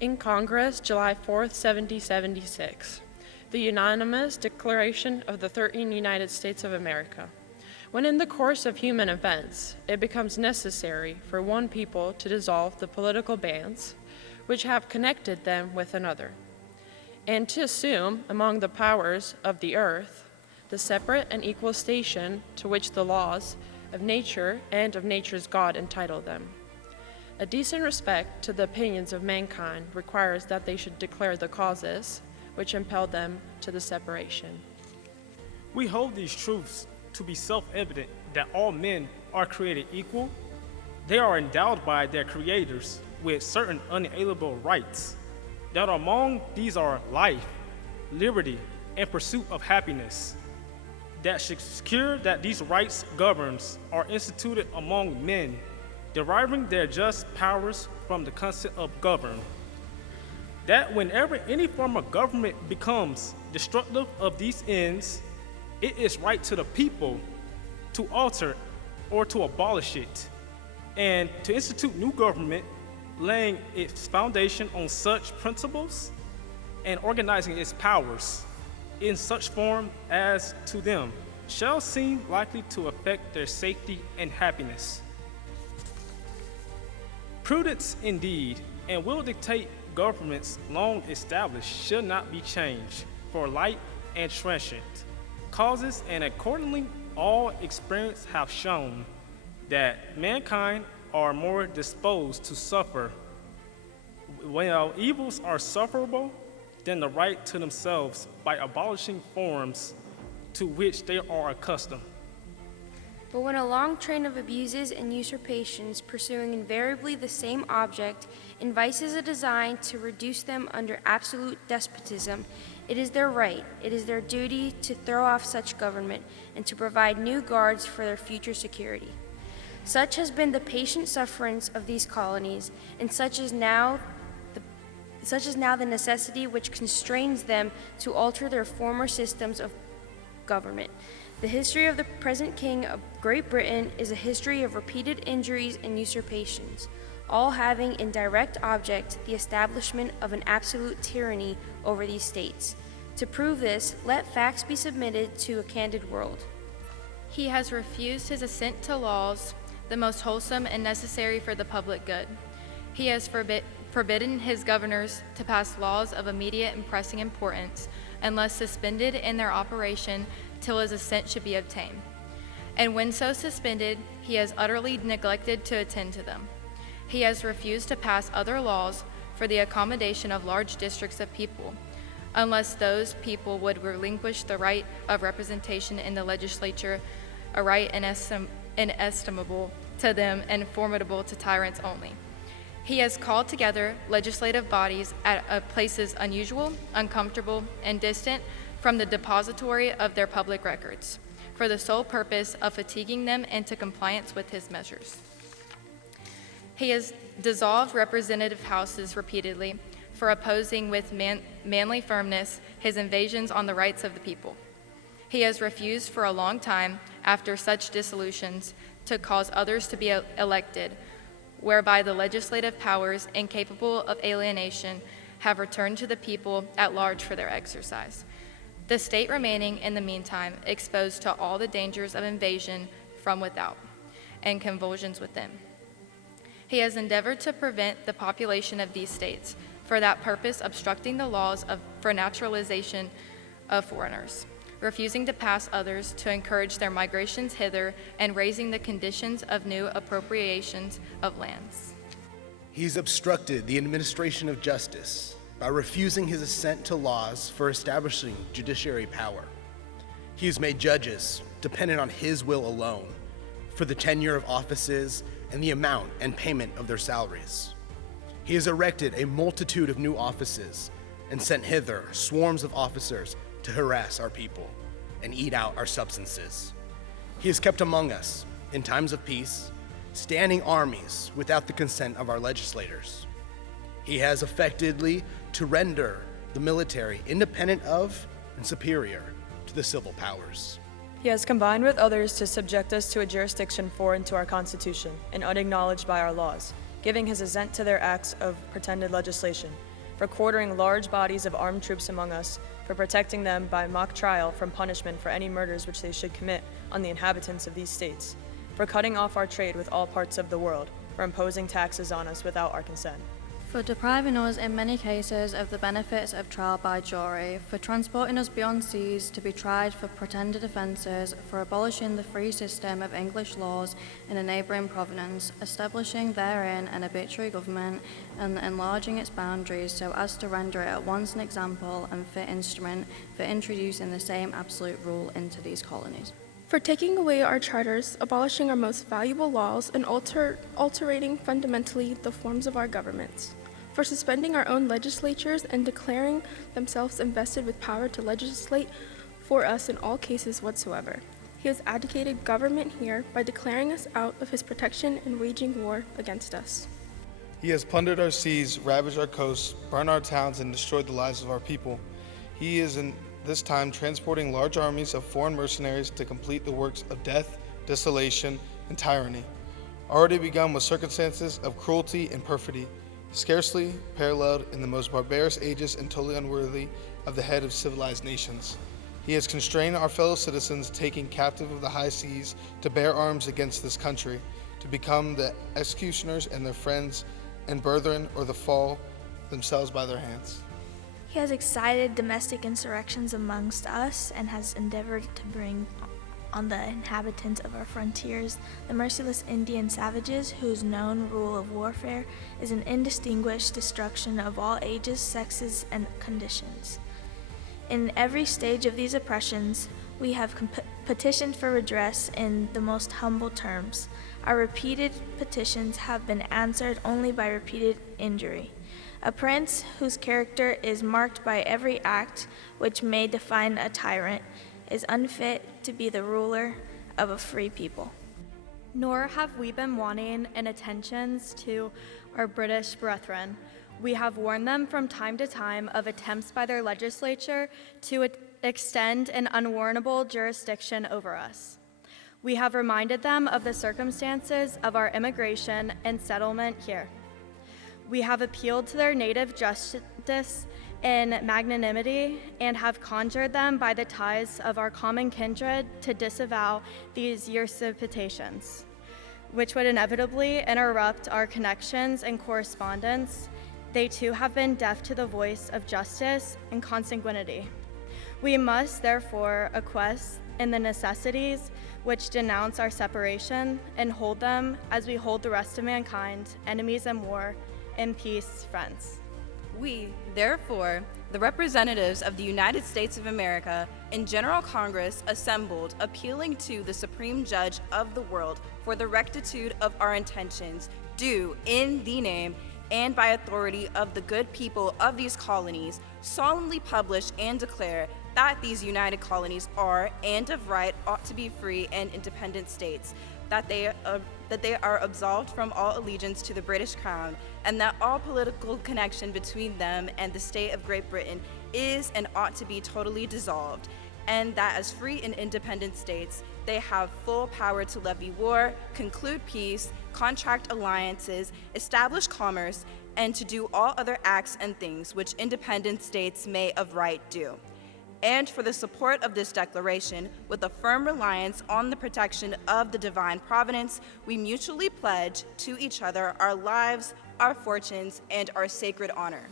In Congress, July 4th, 1776, the unanimous Declaration of the 13 United States of America. When in the course of human events, it becomes necessary for one people to dissolve the political bands which have connected them with another, and to assume among the powers of the earth the separate and equal station to which the laws of nature and of nature's God entitle them. A decent respect to the opinions of mankind requires that they should declare the causes which impelled them to the separation. We hold these truths to be self-evident that all men are created equal. They are endowed by their creators with certain unalienable rights. That among these are life, liberty, and pursuit of happiness. That should secure that these rights governs are instituted among men, deriving their just powers from the concept of govern. That whenever any form of government becomes destructive of these ends, it is right to the people to alter or to abolish it, and to institute new government, laying its foundation on such principles and organizing its powers in such form as to them shall seem likely to affect their safety and happiness. Prudence indeed, and will dictate governments long established should not be changed for light and transient causes, and accordingly all experience have shown that mankind are more disposed to suffer while evils are sufferable than the right to themselves by abolishing forms to which they are accustomed. But when a long train of abuses and usurpations, pursuing invariably the same object, invices a design to reduce them under absolute despotism, it is their right, it is their duty to throw off such government and to provide new guards for their future security. Such has been the patient sufferance of these colonies, and such is now the necessity which constrains them to alter their former systems of government. The history of the present King of Great Britain is a history of repeated injuries and usurpations, all having in direct object the establishment of an absolute tyranny over these states. To prove this, let facts be submitted to a candid world. He has refused his assent to laws, the most wholesome and necessary for the public good. He has forbidden his governors to pass laws of immediate and pressing importance, unless suspended in their operation till his assent should be obtained. And when so suspended, he has utterly neglected to attend to them. He has refused to pass other laws for the accommodation of large districts of people, unless those people would relinquish the right of representation in the legislature, a right inestimable to them and formidable to tyrants only. He has called together legislative bodies at places unusual, uncomfortable, and distant from the depository of their public records, for the sole purpose of fatiguing them into compliance with his measures. He has dissolved representative houses repeatedly for opposing with manly firmness his invasions on the rights of the people. He has refused for a long time, after such dissolutions, to cause others to be elected, whereby the legislative powers, incapable of alienation, have returned to the people at large for their exercise, the state remaining in the meantime exposed to all the dangers of invasion from without and convulsions within. He has endeavored to prevent the population of these states, for that purpose obstructing the laws for naturalization of foreigners, refusing to pass others to encourage their migrations hither, and raising the conditions of new appropriations of lands. He's obstructed the administration of justice by refusing his assent to laws for establishing judiciary power. He has made judges dependent on his will alone for the tenure of offices and the amount and payment of their salaries. He has erected a multitude of new offices and sent hither swarms of officers to harass our people and eat out our substances. He has kept among us, in times of peace, standing armies without the consent of our legislators. He has effectively to render the military independent of and superior to the civil powers. He has combined with others to subject us to a jurisdiction foreign to our Constitution and unacknowledged by our laws, giving his assent to their acts of pretended legislation, for quartering large bodies of armed troops among us, for protecting them by mock trial from punishment for any murders which they should commit on the inhabitants of these states, for cutting off our trade with all parts of the world, for imposing taxes on us without our consent, for depriving us in many cases of the benefits of trial by jury, for transporting us beyond seas to be tried for pretended offences, for abolishing the free system of English laws in a neighbouring province, establishing therein an arbitrary government, and enlarging its boundaries so as to render it at once an example and fit instrument for introducing the same absolute rule into these colonies. For taking away our charters, abolishing our most valuable laws, and altering fundamentally the forms of our governments. For suspending our own legislatures and declaring themselves invested with power to legislate for us in all cases whatsoever. He has abdicated government here by declaring us out of his protection and waging war against us. He has plundered our seas, ravaged our coasts, burned our towns, and destroyed the lives of our people. He is in this time transporting large armies of foreign mercenaries to complete the works of death, desolation, and tyranny, already begun with circumstances of cruelty and perfidy, scarcely paralleled in the most barbarous ages and totally unworthy of the head of civilized nations. He has constrained our fellow citizens taken captive of the high seas to bear arms against this country, to become the executioners and their friends and brethren, or the fall themselves by their hands. He has excited domestic insurrections amongst us and has endeavored to bring on the inhabitants of our frontiers the merciless Indian savages whose known rule of warfare is an indistinguished destruction of all ages, sexes, and conditions. In every stage of these oppressions, we have petitioned for redress in the most humble terms. Our repeated petitions have been answered only by repeated injury. A prince whose character is marked by every act which may define a tyrant is unfit to be the ruler of a free people. Nor have we been wanting in attentions to our British brethren. We have warned them from time to time of attempts by their legislature to extend an unwarrantable jurisdiction over us. We have reminded them of the circumstances of our immigration and settlement here. We have appealed to their native justice and magnanimity and have conjured them by the ties of our common kindred to disavow these usurpations, which would inevitably interrupt our connections and correspondence. They too have been deaf to the voice of justice and consanguinity. We must therefore acquiesce in the necessities which denounce our separation and hold them as we hold the rest of mankind, enemies in war, in peace, friends. We, therefore, the representatives of the United States of America in General Congress assembled, appealing to the Supreme Judge of the world for the rectitude of our intentions, do, in the name and by authority of the good people of these colonies, solemnly publish and declare that these united colonies are, and of right, ought to be free and independent states, that they are absolved from all allegiance to the British Crown, and that all political connection between them and the state of Great Britain is and ought to be totally dissolved, and that as free and independent states, they have full power to levy war, conclude peace, contract alliances, establish commerce, and to do all other acts and things which independent states may of right do. And for the support of this declaration, with a firm reliance on the protection of the divine providence, we mutually pledge to each other our lives, our fortunes, and our sacred honor.